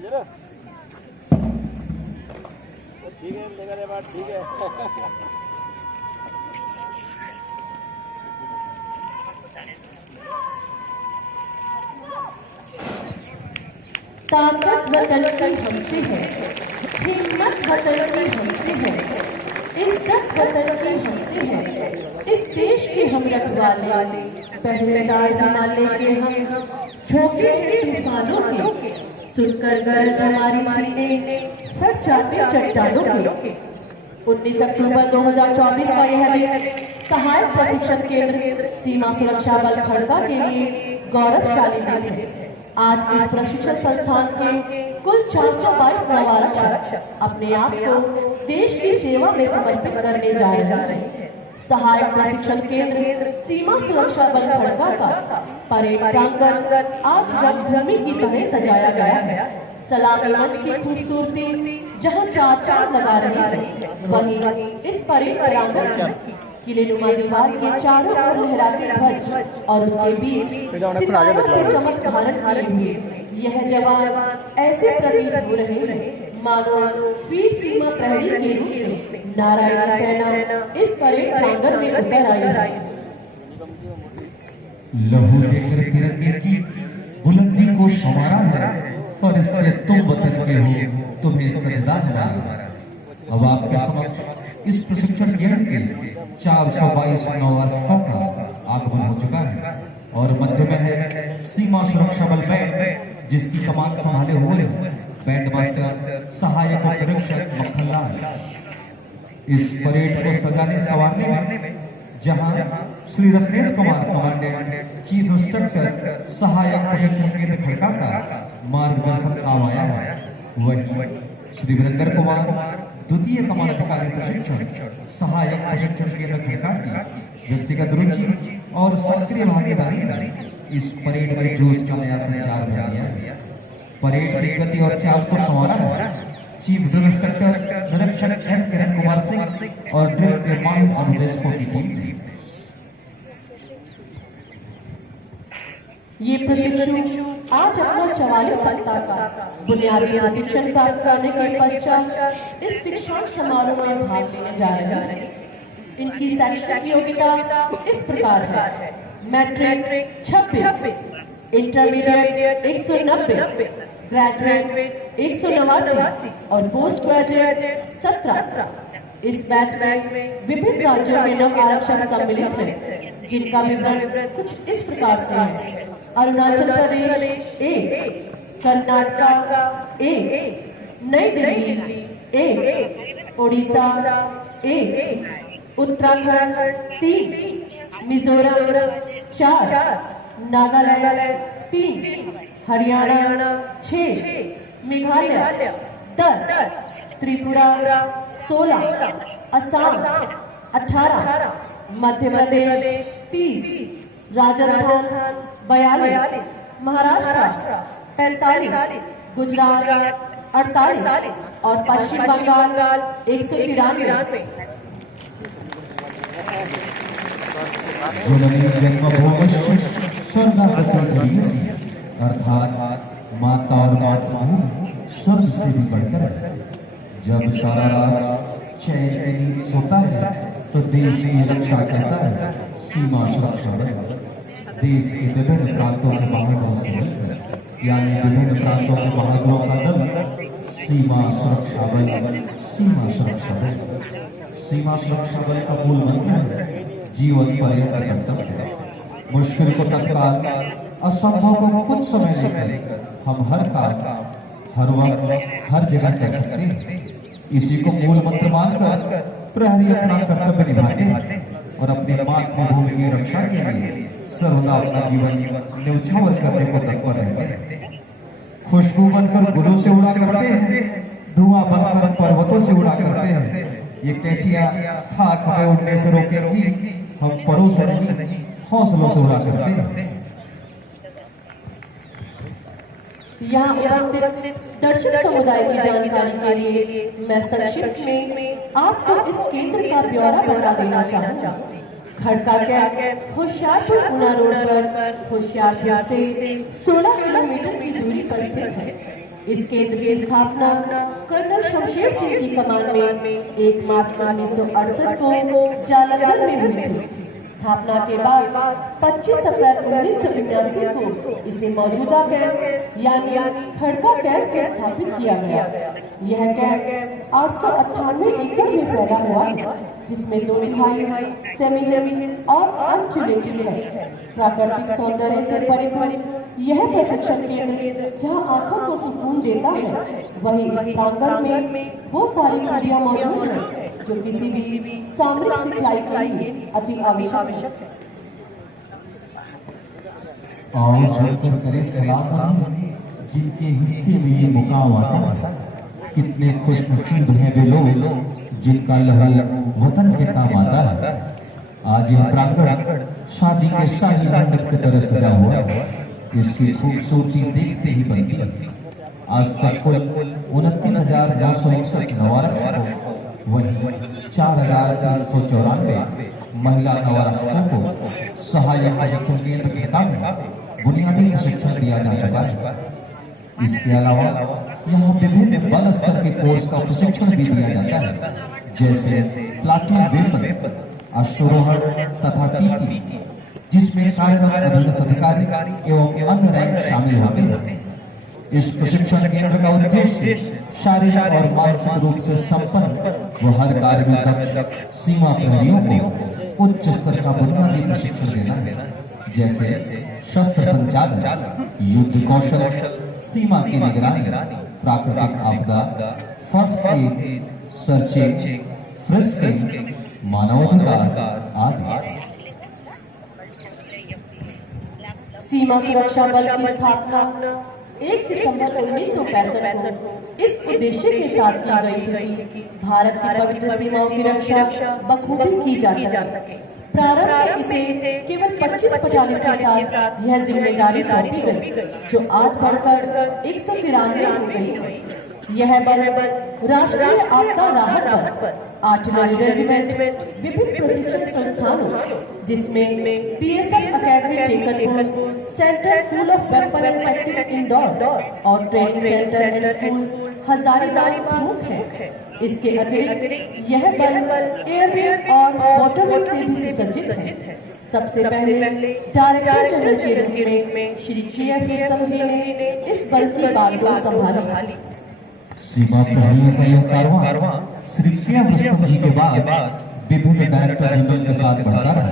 ठीक है, लेगा रे बात, ठीक है। ताकत वतन की हमसे है, हिम्मत वतन की हमसे है, इज्जत वतन की हमसे है, इस देश के हम रखवाले, पहरेदार हिमालय के हम, झोंके हैं तूफानों के, सुनकर गर्ज हमारी सीने, फट जाते चट्टानों के। 19 अक्टूबर 2024 का यह दिन सहायक प्रशिक्षण केंद्र सीमा सुरक्षा बल खड़का के लिए गौरवशाली दिन है। आज इस प्रशिक्षण संस्थान के कुल 422 नवारक्षक अपने आप को देश की सेवा में समर्पित करने जा रहे हैं। सहायक प्रशिक्षण केंद्र सीमा सुरक्षा बल खड़का का परेड प्रांगण आज रंगभूमि की तरह सजाया गया है। सलामी मंच की खूबसूरती जहां चार चांद लगा रही है, वहीं इस परेड प्रांगण की किलेनुमा दीवार के चारों ओर लहराते ध्वज और उसके बीच सितारों से चमक धारण किए हुए यह जवान ऐसे प्रतीत हो रहे हैं मानो वीर सीमा प्रहरी के रूप में नारायणी सेना इस परेड प्रांगण में उतर आई है। लहू लेकर तिरंगे की बुलंदी को संवारा है, पर इसलिए तुम वतन के हो, तुम्हें सजदा है। अब आपके समक्ष इस प्रशिक्षण केंद्र के 422 नवारक्षकों का आगमन हो चुका है और मध्य में है सीमा सुरक्षा बल बैंड, जिसकी कमान संभाले हुए बैंड मास्टर सहायक उपनिरीक्षक मक्खनलाल। इस परेड को सजाने संवारने में जहां Shri Ratnesh Kumar commandant chief instructor सहायक प्रशिक्षण केंद्र खड़का का मार्गदर्शन काम आया है, वहीं श्री वीरेंद्र कुमार द्वितीय कमान अधिकारी प्रशिक्षण सहायक प्रशिक्षण केंद्र खड़का की व्यक्तिगत रुचि और सक्रिय भागीदारी ने इस परेड में जोश का नया संचार भर दिया। परेड की गति और चाल को संवारा है चीफ ड्रिल इंस्ट्रक्टर निरीक्षक एम किरण कुमार सिंह और ड्रिल के माहिर अनुदेशकों की टीम ने। ये प्रशिक्षु आज अपना 44 सप्ताह का बुनियादी प्रशिक्षण प्राप्त करने के पश्चात इस दीक्षांत समारोह में भाग लेने जा रहे हैं। इनकी शैक्षणिक योग्यता इस प्रकार है: मैट्रिक 26, इंटरमीडिएट 190, ग्रेजुएट 189 और पोस्ट ग्रेजुएट 17। इस बैच में विभिन्न राज्यों में नव आरक्षक सम्मिलित हैं, जिनका विवरण कुछ इस प्रकार से है: अरुणाचल प्रदेश A, कर्नाटका A, नई दिल्ली A, ओडिशा A, उत्तराखंड 3, मिजोरम 4, नागालैंड 3, हरियाणा 6, मेघालय 10, त्रिपुरा 16, असम 18, मध्य प्रदेश 30, राजस्थान 42, महाराष्ट्र 45, गुजरात 48 और पश्चिम बंगाल 193। जन्मभूमि अर्थात माता और मातृभूमि स्वर्ग से भी बढ़कर है। जब सारा राष्ट्र चैन की नींद सोता है तो देश की रक्षा करता है सीमा सुरक्षा बल। देश के विभिन्न प्रांतों के बहादुरों से मिलकर, यानी विभिन्न प्रांतों के बहादुरों का दल सीमा सुरक्षा बल। सीमा सुरक्षा बल, सीमा सुरक्षा बल का मूल मंत्र है जीवन पर्यंत कर्तव्य। मुश्किल को तत्काल, असंभव को कुछ समय लेकर हम हर काम, हर वक्त, हर जगह कर सकते हैं। इसी को मूल मंत्र मानकर प्रहरी अपना कर्तव्य निभाते और अपनी मातृभूमि की रक्षा के लिए सर्वदा अपना जीवन न्यौछावर करने को तत्पर रहते हैं। खुशबू बनकर गुलों से उड़ा करते हैं, धुआं बनकर पर्वतों से उड़ा करते हैं। ये कैचियां खाक में उड़ने से रोकेंगी, हम परों से नहीं हौसलों से उड़ा करते हैं। यहाँ उपस्थित दर्शक समुदाय की जानकारी के लिए मैं संक्षिप्त में आपको इस केंद्र का ब्यौरा बता देना चाहूँगा। खड़का कैंप होशियारपुर ऊना रोड पर होशियारपुर से 16 किलोमीटर की दूरी पर स्थित है। इस केंद्र की स्थापना कर्नल शमशेर सिंह की कमान में 1 मार्च 1968 को जालंधर में हुई थी। स्थापना के बाद 25 अप्रैल 1989 को इसे मौजूदा कैंप यानी खड़का कैंप में स्थापित किया गया। यह कैंप 898 एकड़ में फैला हुआ है, जिसमें 2/3 सेमी और अनचिलेटेड है। प्राकृतिक सौंदर्य से परिपूर्ण यह प्रशिक्षण केंद्र जहां आंखों को सुकून देता है, वहीं इस प्रांगण में वो सारी खूबियां मौजूद हैं जो किसी भी सामरिक सिखलाई के लिए अति आवश्यक है। और झुककर करे सलाम जिनके हिस्से में ये मुकाम आता है। कितने खुशनसीब हैं वे लोग जिनका लहू वतन के काम आता है। आज यह प्रांगण शादी के शाही मंडप की तरह सजा हुआ है। इसकी खूबसूरती देखते ही बनती है। आज तक कुल 29,961 नवरत्न को, वहीं 4,394 महिला नवरत्नों को सहायक प्रशिक्षण केंद्र के नाम बुनियादी प्रशिक्षण दिया जा चुका है। इसके अलावा यहाँ विभिन्न बल स्तर के कोर्स का प्रशिक्षण भी दिया जाता है, जैसे प्लाटून वेपन, अश्वारोहण तथा टीटी, जिसमें कार्यरत अधीनस्थ अधिकारी एवं अन्य रैंक शामिल होते हैं। इस प्रशिक्षण केंद्र का उद्देश्य शारीरिक और मानसिक रूप से संपन्न व हर कार्य में दक्ष सीमा प्रहरियों को उच्च स्तर का बुनियादी प्रशिक्षण देना है, जैसे शस्त्र संचालन, युद्ध कौशल, सीमा की निगरानी, प्राकृतिक आपदा, फर्स्ट एड, सर्चिंग, फ्रिस्किंग, मानवाधिकार आदि। सीमा सुरक्षा बल की स्थापना 1 दिसंबर 1965 को इस उद्देश्य के साथ की गई थी कि भारत की पवित्र सीमाओं की रक्षा बखूबी की जा सके। प्रारंभ में इसे केवल 25 बटालियन के साथ यह जिम्मेदारी सौंपी गई, जो आज बढ़कर 193 हो गई है। यह बल राष्ट्रीय आपदा राहत बल, आर्टिलरी रेजिमेंट, विभिन्न प्रशिक्षण संस्थानों जिसमें BSF academy Tekanpur, central school of weapon and practice Indore और training centre and school Hazaribagh प्रमुख है। इसके अतिरिक्त यह बल एयरवेव और वाटरवेव से भी सुसज्जित है। सबसे पहले डायरेक्टर जनरल के रूप में श्री के.एफ. उत्तम जी ने इस बल की बागडोर संभाली। सीमा प्रहरियों का यह कारवां श्री के.एफ. उत्तम जी के बाद विभिन्न डायरेक्टर जनरल के साथ बढ़ता रहा।